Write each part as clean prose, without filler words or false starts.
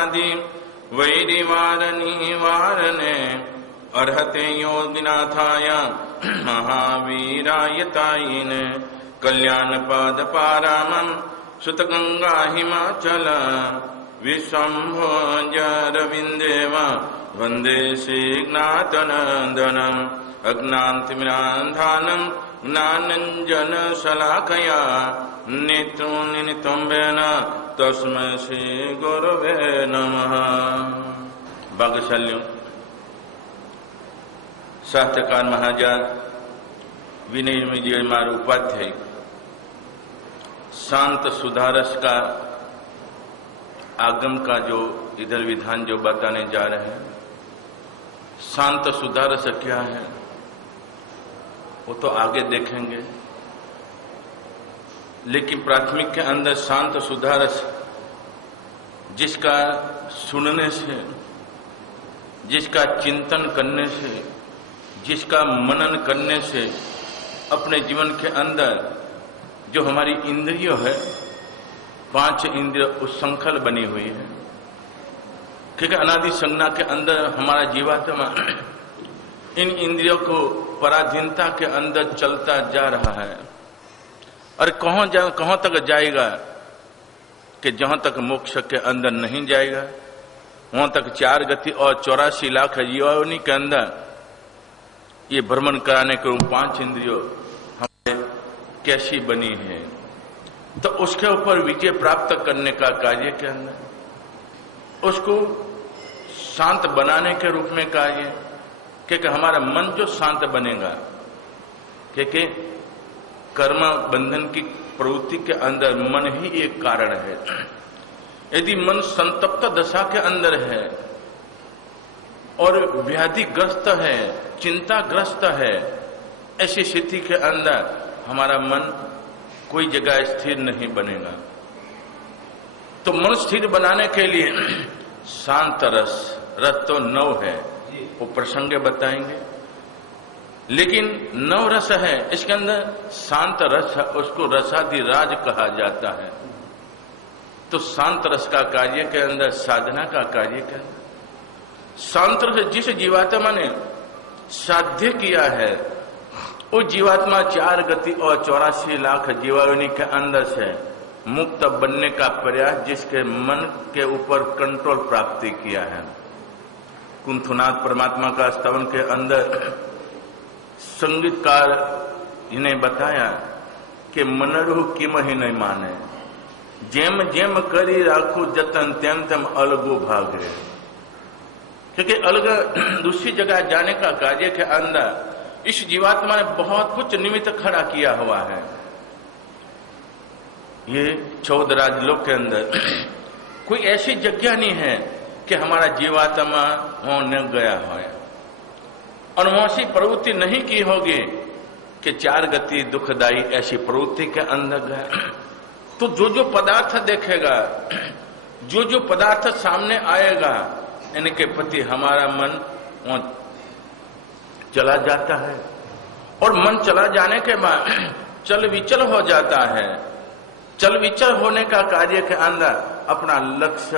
अनादि वैरिवारनिवारणे अर्हते योगिनाथाय महावीरायतायिने कल्याण पाद पारामं सुत गंगा हिमाचल विश्वम्भोजरविन्देव वन्दे श्रीनाथनन्दनम् अज्ञानतिमिरान्धानं ज्ञानाञ्जनशलाकया नित्यं तस्मै श्रीगुरवे नमः। भाग्यशालियों, साहित्यकार महाराज विनय विजय मार उपाध्याय शांत सुधारस का आगम का जो इधर विधान जो बताने जा रहे हैं, शांत सुधारस क्या है वो तो आगे देखेंगे, लेकिन प्राथमिक के अंदर शांत सुधारस जिसका सुनने से, जिसका चिंतन करने से, जिसका मनन करने से अपने जीवन के अंदर जो हमारी इंद्रियों है, 5 इंद्रिय उच्छृंखल बनी हुई है, क्योंकि अनादि संज्ञा के अंदर हमारा जीवात्मा इन इंद्रियों को पराधीनता के अंदर चलता जा रहा है। और कहां तक जाएगा कि जहां तक मोक्ष के अंदर नहीं जाएगा, वहां तक 4 गति और 84 लाख जीवावनी के अंदर ये भ्रमण कराने के 5 इंद्रियों हमारे कैसी बनी है, तो उसके ऊपर विजय प्राप्त करने का कार्य के अंदर उसको शांत बनाने के रूप में कार्य, क्योंकि हमारा मन जो शांत बनेगा, क्योंकि कर्म बंधन की प्रवृत्ति के अंदर मन ही एक कारण है। यदि मन संतप्त दशा के अंदर है और व्याधिग्रस्त है, चिंताग्रस्त है, ऐसी स्थिति के अंदर हमारा मन कोई जगह स्थिर नहीं बनेगा। तो मन स्थिर बनाने के लिए शांत रस तो 9 है, वो प्रसंग बताएंगे, लेकिन 9 रस है, इसके अंदर शांत रस है, उसको रसाधिराज कहा जाता है। तो शांत रस का कार्य के अंदर साधना का कार्य के अंदर शांत रस जिस जीवात्मा ने साध्य किया है, वो जीवात्मा 4 गति और 84 लाख जीवावनी के अंदर से मुक्त बनने का प्रयास जिसके मन के ऊपर कंट्रोल प्राप्ति किया है। कुंथुनाथ परमात्मा का स्तवन के अंदर संगीतकार इन्हें बताया कि मनरु किम ही नहीं माने, जेम जेम करी राखू जतन तेम तेम अलगू भागे। क्योंकि अलग दूसरी जगह जाने का कार्य के अंदर इस जीवात्मा ने बहुत कुछ निमित्त खड़ा किया हुआ है। ये 14 राजलोक के अंदर कोई ऐसी जगह नहीं है कि हमारा जीवात्मा वहां न गया हो और वहां से प्रवृत्ति नहीं की होगी कि 4 गति दुखदाई ऐसी प्रवृत्ति के अंदर गया। तो जो पदार्थ देखेगा, जो पदार्थ सामने आएगा, इनके प्रति हमारा मन वहां चला जाता है और मन चला जाने के बाद चल विचल हो जाता है। चल विचल होने का कार्य के अंदर अपना लक्ष्य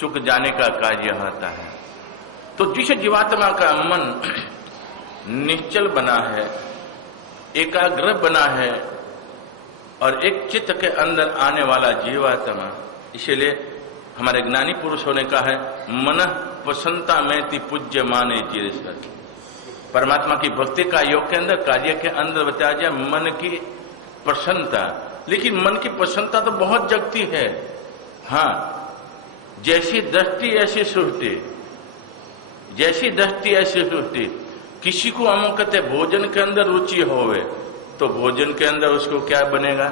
चुक जाने का कार्य होता है। तो जिस जीवात्मा का मन निश्चल बना है, एकाग्र बना है और एक चित्त के अंदर आने वाला जीवात्मा, इसलिए हमारे ज्ञानी पुरुषों ने कहा है मन प्रसन्नता में ती पूज्य माने चिरेश्वर। परमात्मा की भक्ति का योग के अंदर कार्य के अंदर बताया जाए मन की प्रसन्नता, लेकिन मन की प्रसन्नता तो बहुत जगती है। हाँ, जैसी दृष्टि ऐसी सृष्टि, जैसी दृष्टि ऐसी सृष्टि। किसी को हम कहते भोजन के अंदर रुचि होवे तो भोजन के अंदर उसको क्या बनेगा,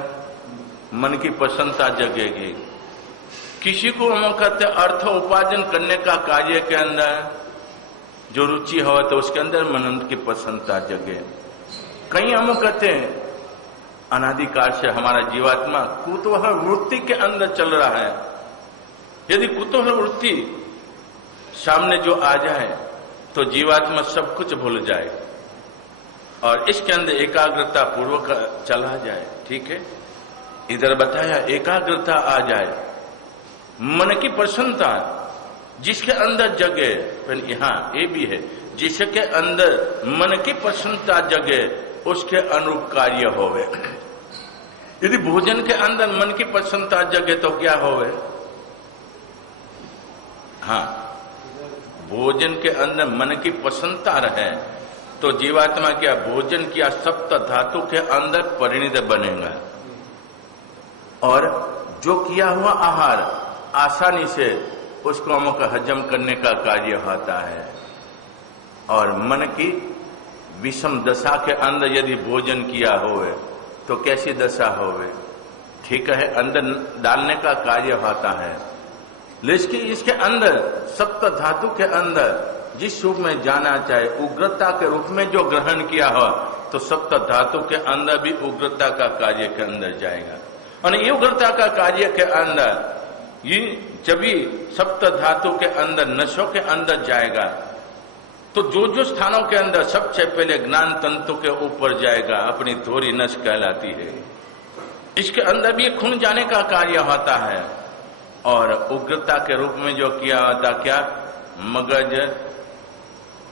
मन की प्रसन्नता जगेगी। किसी को हम कहते अर्थ उपार्जन करने का कार्य के अंदर जो रुचि हो तो उसके अंदर मन की प्रसन्नता जगे। कहीं हम कहते हैं अनादिकाल से हमारा जीवात्मा कुतूहल वृत्ति के अंदर चल रहा है। यदि कुतूहल वृत्ति सामने जो आ जाए तो जीवात्मा सब कुछ भूल जाए और इसके अंदर एकाग्रता पूर्वक चला जाए। ठीक है, इधर बताया एकाग्रता आ जाए मन की प्रसन्नता जिसके अंदर जगे, फिर यहां ये भी है, जिसके अंदर मन की प्रसन्नता जगे उसके अनुरूप कार्य होवे। यदि भोजन के अंदर मन की प्रसन्नता जगे तो क्या होवे? हाँ, भोजन के अंदर मन की प्रसन्नता रहे तो जीवात्मा क्या भोजन किया सप्त धातु के अंदर परिणित बनेगा और जो किया हुआ आहार आसानी से उसको अमुक हजम करने का कार्य होता है। और मन की विषम दशा के अंदर यदि भोजन किया होवे तो कैसी दशा होवे? ठीक है, अंदर डालने का कार्य होता है, लेकिन इसके अंदर सप्त धातु के अंदर जिस रूप में जाना चाहे उग्रता के रूप में जो ग्रहण किया हो तो सप्त धातु के अंदर भी उग्रता का कार्य के अंदर जाएगा। और ये उग्रता का कार्य के अंदर ये जब भी सप्त धातु के अंदर नशों के अंदर जाएगा तो जो जो स्थानों के अंदर सबसे पहले ज्ञान तंतु के ऊपर जाएगा, अपनी धोरी नश कहलाती है, इसके अंदर भी खून जाने का कार्य होता है। और उग्रता के रूप में जो किया होता क्या? मगज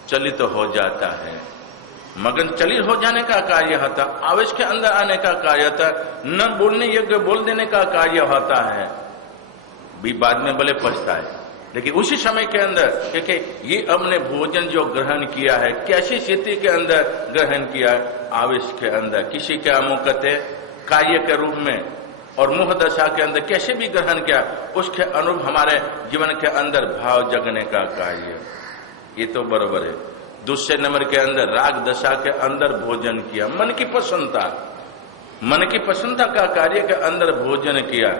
चलित हो जाता है, मगन चलित हो जाने का कार्य होता, आवेश के अंदर आने का कार्य होता, न बोलने योग्य बोल देने का कार्य होता है। भी बाद में भले पछताए, लेकिन उसी समय के अंदर क्योंकि ये हमने भोजन जो ग्रहण किया है कैसी स्थिति के अंदर ग्रहण किया, आवेश के अंदर किसी के अमुकते कार्य के रूप में और मुह दशा के अंदर कैसे भी ग्रहण किया, उसके अनुरूप हमारे जीवन के अंदर भाव जगने का कार्य, ये तो बराबर है। दूसरे नंबर के अंदर राग दशा के अंदर भोजन किया, मन की प्रसन्नता, मन की प्रसन्नता का कार्य के अंदर भोजन किया।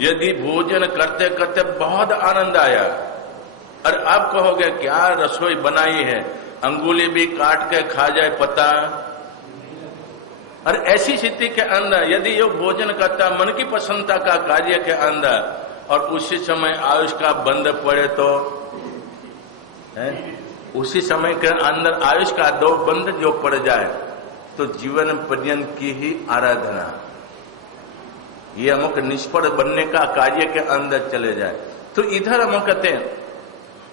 यदि भोजन करते करते बहुत आनंद आया और आप कहोगे क्या रसोई बनाई है, अंगुली भी काट के खा जाए पता। और ऐसी स्थिति के अंदर यदि ये भोजन करता मन की प्रसन्नता का कार्य के अंदर और उसी समय आयुष का बंद पड़े तो है? उसी समय के अंदर आयुष का दो बंद जो पड़ जाए तो जीवन पर्यंत की ही आराधना, ये अमुक निष्फल बनने का कार्य के अंदर चले जाए। तो इधर हम कहते हैं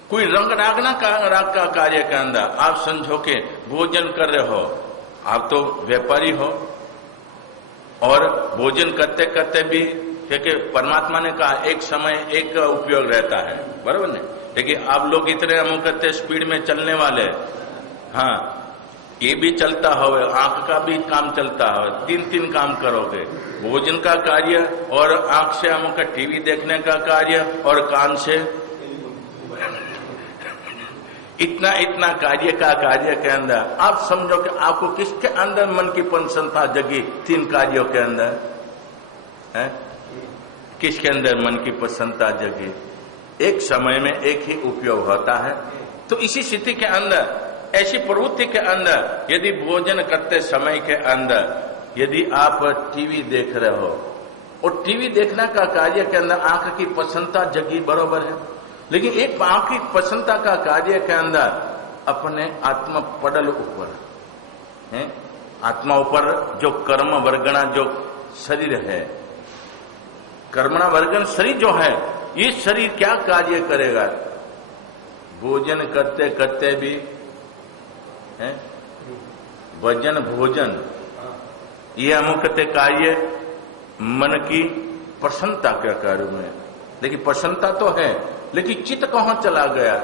कोई रंग रागना का राग का कार्य के अंदर आप समझो के भोजन कर रहे हो, आप तो व्यापारी हो और भोजन करते करते भी, क्योंकि परमात्मा ने कहा एक समय एक उपयोग रहता है, बराबर नहीं? लेकिन आप लोग इतने अमुक करते स्पीड में चलने वाले, हाँ ये भी चलता हो, आंख का भी काम चलता हो, तीन तीन काम करोगे, भोजन का कार्य और आंख से अमुक टीवी देखने का कार्य और कान से इतना इतना कार्य का कार्य के अंदर आप समझो कि आपको किसके अंदर मन की प्रसन्नता जगी? तीन कार्यों के अंदर है, किसके अंदर मन की प्रसन्नता जगी? एक समय में एक ही उपयोग होता है। तो इसी स्थिति के अंदर, ऐसी प्रवृत्ति के अंदर यदि भोजन करते समय के अंदर यदि आप टीवी देख रहे हो और टीवी देखने का कार्य के अंदर आंख की प्रसन्नता जगी, बरोबर है, लेकिन एक आंख की प्रसन्नता का कार्य के अंदर अपने आत्मा पडल ऊपर है, आत्मा ऊपर जो कर्म वर्गणा जो शरीर है, कर्मणा वर्गण शरीर जो है, ये शरीर क्या कार्य करेगा? भोजन करते करते भी है, वजन भोजन ये अमुकते कार्य मन की प्रसन्नता के कार्य में, लेकिन प्रसन्नता तो है, लेकिन चित्त कहां चला गया?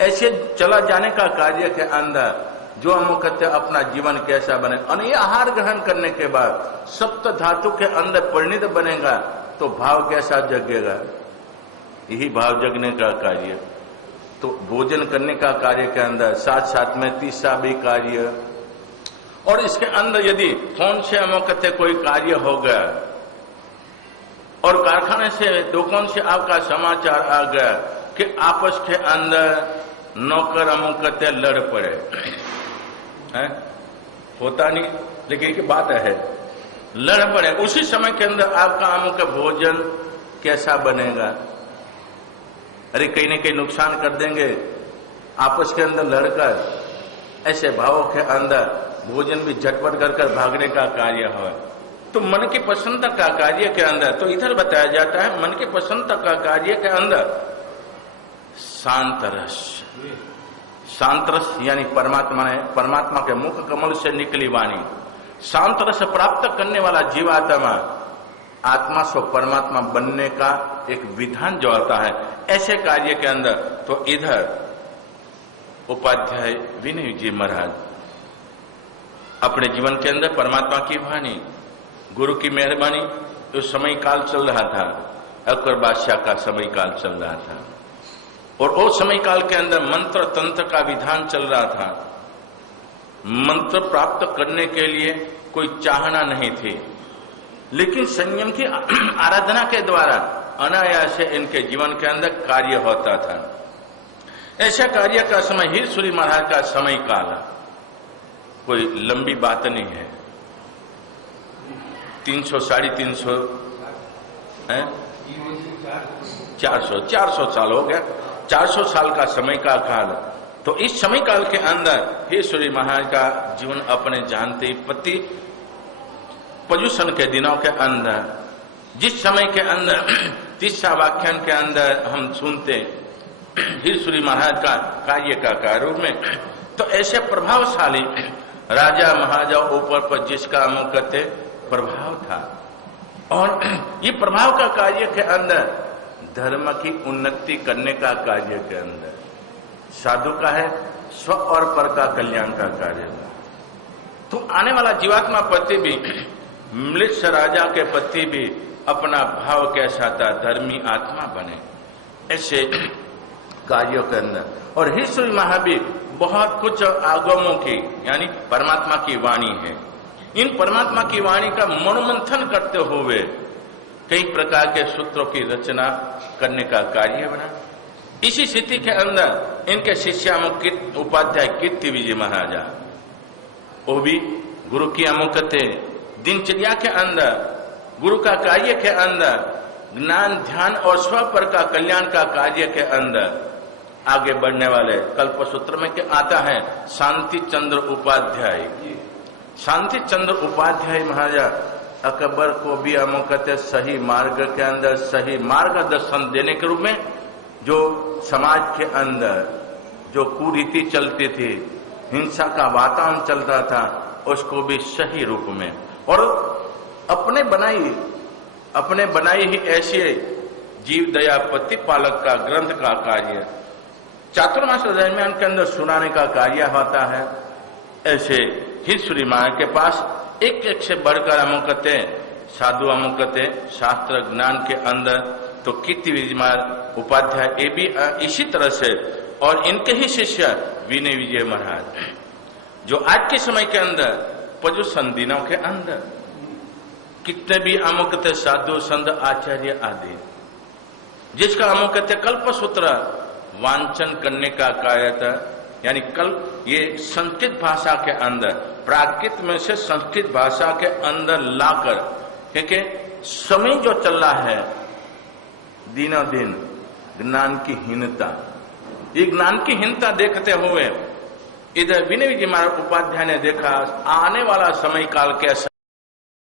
ऐसे चला जाने का कार्य के अंदर जो हम कहते हैं अपना जीवन कैसा बने, और ये आहार ग्रहण करने के बाद सप्त धातु के अंदर परिणित बनेगा तो भाव कैसा जगेगा? यही भाव जगने का कार्य। तो भोजन करने का कार्य के अंदर साथ साथ में तीसरा भी कार्य, और इसके अंदर यदि फोन से हम कहते कोई कार्य हो गया और कारखाने से दुकान से आपका समाचार आ गया कि आपस के अंदर नौकर हम कहते लड़ पड़े है? होता नहीं, लेकिन एक बात है, लड़ पड़े, उसी समय के अंदर आपका अमुक भोजन कैसा बनेगा? अरे कहीं न कहीं नुकसान कर देंगे, आपस के अंदर लड़कर ऐसे भावों के अंदर भोजन भी झटपट कर भागने का कार्य है। तो मन की प्रसन्नता का कार्य के अंदर, तो इधर बताया जाता है मन की प्रसन्नता का कार्य के अंदर शांत रस, शांत रस यानी परमात्मा है, परमात्मा के मुख कमल से निकली वाणी, शांत रस प्राप्त करने वाला जीवात्मा आत्मा स्व परमात्मा बनने का एक विधान जो आता है, ऐसे कार्य के अंदर तो इधर उपाध्याय विनय जी महाराज अपने जीवन के अंदर परमात्मा की वाणी, गुरु की मेहरबानी, जो समय काल चल रहा था, अकबर बादशाह का समय काल चल रहा था, और वो समय काल के अंदर मंत्र तंत्र का विधान चल रहा था। मंत्र प्राप्त करने के लिए कोई चाहना नहीं थी, लेकिन संयम की आराधना के द्वारा अनायास से इनके जीवन के अंदर कार्य होता था। ऐसा कार्य का समय हीर सूरी महाराज का समय काल कोई लंबी बात नहीं है, 300 350 400 साल हो गया, 400 साल का समय का काल। तो इस समय काल के अंदर हीर सूरी महाराज का जीवन अपने जानते पति पर्युषण के दिनों के अंदर, जिस समय के अंदर 30वां व्याख्यान के अंदर हम सुनते हीर सूरी महाराज का कार्य का रूप में, तो ऐसे प्रभावशाली राजा महाराजा ऊपर पर जिसका हम कहते प्रभाव था, और ये प्रभाव का कार्य के अंदर धर्म की उन्नति करने का कार्य के अंदर साधु का है, स्व और पर का कल्याण का कार्य। तो आने वाला जीवात्मा पति भी, मृत राजा के पति भी अपना भाव कैसा था, धर्मी आत्मा बने, ऐसे कार्यों के अंदर। और हीर सूरी महावीर बहुत कुछ आगमों की यानी परमात्मा की वाणी है, इन परमात्मा की वाणी का मनोमंथन करते हुए कई प्रकार के सूत्रों की रचना करने का कार्य बना। इसी स्थिति के अंदर इनके शिष्यामुख उपाध्याय कीर्ति विजय महाराजा, वो भी गुरु की अमुकते दिनचर्या के अंदर, गुरु का कार्य के अंदर, ज्ञान ध्यान और स्वपर का कल्याण का कार्य के अंदर आगे बढ़ने वाले कल्पसूत्र में क्या आता है, शांति चंद्र उपाध्याय। शांति चंद्र उपाध्याय महाराजा अकबर को भी हम कहते सही मार्ग के अंदर सही मार्गदर्शन देने के रूप में, जो समाज के अंदर जो कुरीति चलती थी, हिंसा का वातावरण चलता था, उसको भी सही रूप में, और अपने बनाई ही ऐसे जीव दया प्रतिपालक का ग्रंथ का कार्य चातुर्मास दरमियान के अंदर सुनाने का कार्य होता है। ऐसे हीर सूरी महाराज के पास एक एक से बढ़कर हम कहते साधु, हम कहते शास्त्र ज्ञान के अंदर, तो कीर्ति विजय महाराज उपाध्याय ये भी इसी तरह से, और इनके ही शिष्य विनय विजय महाराज, जो आज के समय के अंदर पर्युषण दिनों के अंदर कितने भी अमुकते साधु संत आचार्य आदि, जिसका अमुकते कल्पसूत्र वांचन करने का कार्य था, यानी कल ये संस्कृत भाषा के अंदर, प्राकृत में से संस्कृत भाषा के अंदर लाकर, क्योंकि समय जो चल रहा है दिनों दिन ज्ञान की हीनता, ये ज्ञान की हीनता देखते हुए इधर विनय विजय महाराज उपाध्याय ने देखा आने वाला समय काल कैसा